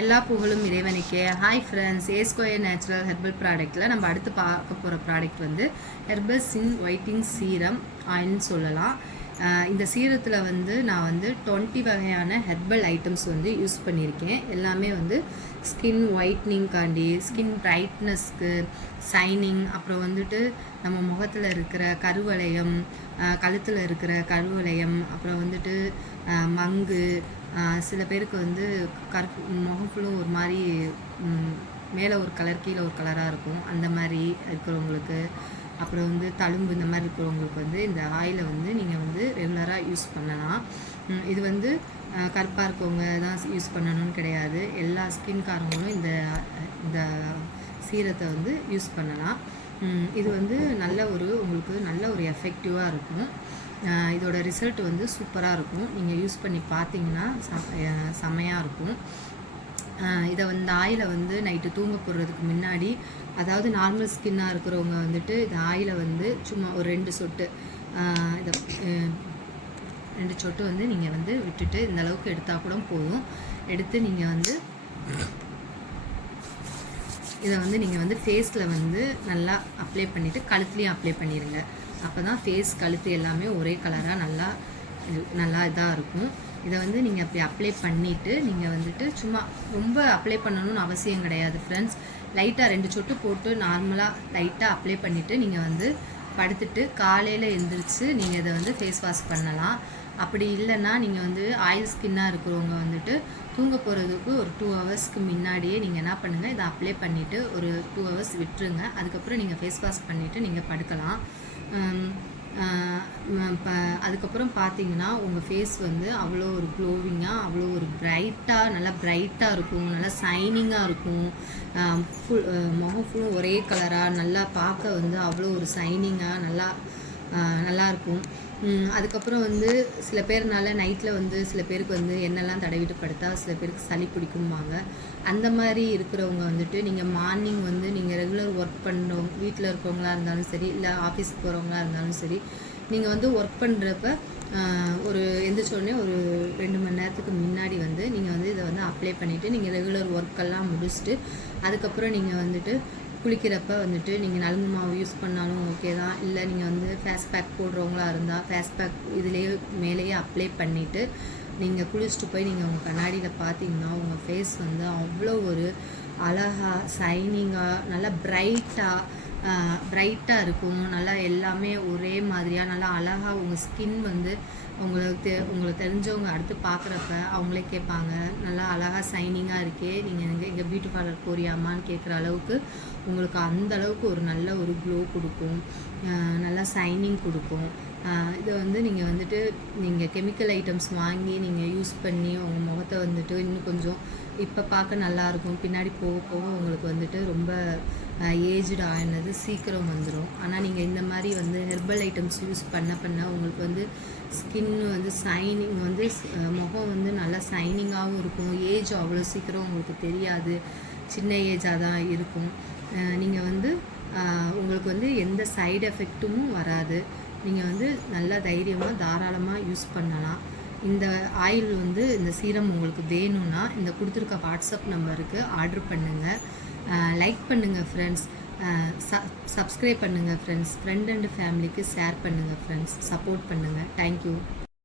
எல்லா புகழும் இறைவனுக்கே. ஹாய் ஃப்ரெண்ட்ஸ், ஏ ஸ்கொயர் நேச்சுரல் ஹெர்பல் ப்ராடக்ட்டில் நம்ம அடுத்து பார்க்க போகிற ப்ராடக்ட் வந்து ஹெர்பல் சின் ஒயிட்டிங் சீரம் ஆயில்னு சொல்லலாம். இந்த சீரத்தில் வந்து நான் வந்து 20 வகையான ஹெர்பல் ஐட்டம்ஸ் வந்து யூஸ் பண்ணியிருக்கேன். எல்லாமே வந்து ஸ்கின் ஒயிட்னிங்காண்டி, ஸ்கின் பிரைட்னஸ்க்கு, சைனிங், அப்புறம் வந்துட்டு நம்ம முகத்தில் இருக்கிற கருவளையம், கழுத்தில் இருக்கிற கருவளையம், அப்புறம் வந்துட்டு மங்கு, சில பேருக்கு வந்து முகம் ஃபுல்லும் ஒரு மாதிரி மேலே ஒரு கலர் கீழே ஒரு கலராக இருக்கும். அந்த மாதிரி இருக்கிறவங்களுக்கு, அப்புறம் வந்து தழும்பு இந்த மாதிரி இருக்கிறவங்களுக்கு வந்து இந்த ஆயிலை வந்து நீங்கள் வந்து ரெகுலராக யூஸ் பண்ணலாம். இது வந்து கருப்பாக இருக்கவங்க தான் யூஸ் பண்ணணும்னு கிடையாது. எல்லா ஸ்கின்காரங்களும் இந்த இந்த சீரத்தை வந்து யூஸ் பண்ணலாம். இது வந்து உங்களுக்கு நல்ல ஒரு எஃபெக்டிவாக இருக்கும். இதோட ரிசல்ட் வந்து சூப்பராக இருக்கும். நீங்கள் யூஸ் பண்ணி பார்த்தீங்கன்னா செம்மையாக இருக்கும். இதை வந்து ஆயிலை வந்து நைட்டு தூங்க போடுறதுக்கு முன்னாடி, அதாவது நார்மல் ஸ்கின்னாக இருக்கிறவங்க வந்துட்டு இந்த ஆயிலை வந்து சும்மா ஒரு 2 சொட்டு இதை 2 சொட்டு வந்து நீங்கள் வந்து விட்டுட்டு இந்த அளவுக்கு எடுத்தால் கூட போதும். எடுத்து நீங்கள் வந்து இதை வந்து நீங்கள் வந்து ஃபேஸில் வந்து நல்லா அப்ளை பண்ணிவிட்டு கழுத்துலேயும் அப்ளை பண்ணிடுங்க. அப்போ தான் ஃபேஸ், கழுத்து எல்லாமே ஒரே கலராக நல்லா இதாக இருக்கும். இதை வந்து நீங்கள் அப்படி அப்ளை பண்ணிவிட்டு நீங்கள் வந்துட்டு சும்மா ரொம்ப அப்ளை பண்ணணும்னு அவசியம் கிடையாது ஃப்ரெண்ட்ஸ். லைட்டாக 2 சொட்டு போட்டு நார்மலாக லைட்டாக அப்ளை பண்ணிவிட்டு நீங்கள் வந்து படுத்துட்டு காலையில் எழுந்திரிச்சு நீங்கள் இதை வந்து ஃபேஸ் வாஷ் பண்ணலாம். அப்படி இல்லைன்னா நீங்கள் வந்து ஆயில் ஸ்கின்னாக இருக்கிறவங்க வந்துட்டு தூங்க போகிறதுக்கு ஒரு 2 ஹவர்ஸ்க்கு முன்னாடியே நீங்கள் என்ன பண்ணுங்கள், இதை அப்ளை பண்ணிவிட்டு ஒரு 2 ஹவர்ஸ் விட்டுருங்க. அதுக்கப்புறம் நீங்கள் ஃபேஸ் வாஷ் பண்ணிவிட்டு நீங்கள் படுக்கலாம். அதுக்கப்புறம் பார்த்தீங்கன்னா உங்கள் ஃபேஸ் வந்து அவ்வளோ ஒரு க்ளோவிங்காக, அவ்வளோ ஒரு பிரைட்டாக, நல்லா பிரைட்டாக இருக்கும், நல்லா சைனிங்காக இருக்கும். முகம் ஃபுல்லும் ஒரே கலராக நல்லா பார்க்க வந்து அவ்வளோ ஒரு சைனிங்காக நல்லாயிருக்கும். அதுக்கப்புறம் வந்து சில பேர்னால நைட்டில் வந்து சில பேருக்கு வந்து எண்ணெய்லாம் தடவிட்டு படுத்தா சில பேருக்கு சளி பிடிக்கும்பாங்க. அந்த மாதிரி இருக்கிறவங்க வந்துட்டு நீங்கள் மார்னிங் வந்து நீங்கள் ரெகுலர் ஒர்க் பண்ணுறவங்க, வீட்டில் இருக்கிறவங்களா இருந்தாலும் சரி, இல்லை ஆஃபீஸ்க்கு போகிறவங்களா இருந்தாலும் சரி, நீங்கள் வந்து ஒர்க் பண்ணுறப்ப ஒரு எந்திரிச்சோடனே ஒரு 2 மணி நேரத்துக்கு முன்னாடி வந்து நீங்கள் வந்து இதை வந்து அப்ளை பண்ணிவிட்டு நீங்கள் ரெகுலர் ஒர்க்கெல்லாம் முடிச்சுட்டு அதுக்கப்புறம் நீங்கள் வந்துட்டு குளிக்கிறப்ப வந்துட்டு நீங்கள் நலுங்கு மாவு யூஸ் பண்ணாலும் ஓகே தான். இல்லை நீங்கள் வந்து ஃபேஸ் பேக் போடுறவங்களா இருந்தால் ஃபேஸ் பேக் இதுலேயே மேலேயே அப்ளை பண்ணிவிட்டு நீங்கள் குளிச்சுட்டு போய் நீங்கள் உங்கள் கண்ணாடியில் பார்த்தீங்கன்னா உங்கள் ஃபேஸ் வந்து அவ்வளோ ஒரு அழகாக, சைனிங்காக, நல்லா பிரைட்டாக இருக்கும். நல்லா எல்லாமே ஒரே மாதிரியாக நல்லா அழகாக உங்கள் ஸ்கின் வந்து உங்களை தெரிஞ்சவங்க அடுத்து பார்க்குறப்ப அவங்களே கேட்பாங்க, நல்லா அழகாக சைனிங்காக இருக்கே, நீங்கள் எங்கள் பியூட்டி பார்லர் போறியாமான்னு கேட்குற அளவுக்கு உங்களுக்கு அந்த அளவுக்கு ஒரு நல்ல ஒரு க்ளோ கொடுக்கும், நல்லா சைனிங் கொடுக்கும். இதை வந்து நீங்கள் வந்துட்டு நீங்கள் கெமிக்கல் ஐட்டம்ஸ் வாங்கி நீங்கள் யூஸ் பண்ணி உங்கள் முகத்தை வந்துட்டு இன்னும் கொஞ்சம் இப்போ பார்க்க நல்லாயிருக்கும். பின்னாடி போக போக உங்களுக்கு வந்துட்டு ரொம்ப ஏஜ்டு ஆனது சீக்கிரம் வந்துடும். ஆனால் நீங்கள் இந்த மாதிரி வந்து ஹெர்பல் ஐட்டம்ஸ் யூஸ் பண்ண உங்களுக்கு வந்து ஸ்கின் வந்து சைனிங் வந்து முகம் வந்து நல்லா சைனிங்காகவும் இருக்கும். ஏஜ் அவ்வளோ சீக்கிரம் உங்களுக்கு தெரியாது, சின்ன ஏஜாக தான் இருக்கும். நீங்கள் வந்து உங்களுக்கு வந்து எந்த சைடு எஃபெக்ட்டும் வராது. நீங்கள் வந்து நல்லா தைரியமாக தாராளமாக யூஸ் பண்ணலாம். இந்த ஆயில் வந்து இந்த சீரம் உங்களுக்கு வேணும்னா இந்த கொடுத்துருக்க வாட்ஸ்அப் நம்பருக்கு ஆர்டர் பண்ணுங்கள். லைக் பண்ணுங்கள் ஃப்ரெண்ட்ஸ், சப்ஸ்கிரைப் பண்ணுங்கள் ஃப்ரெண்ட்ஸ், ஃப்ரெண்ட் அண்ட் ஃபேமிலிக்கு ஷேர் பண்ணுங்கள் ஃப்ரெண்ட்ஸ், சப்போர்ட் பண்ணுங்கள். தேங்க்யூ.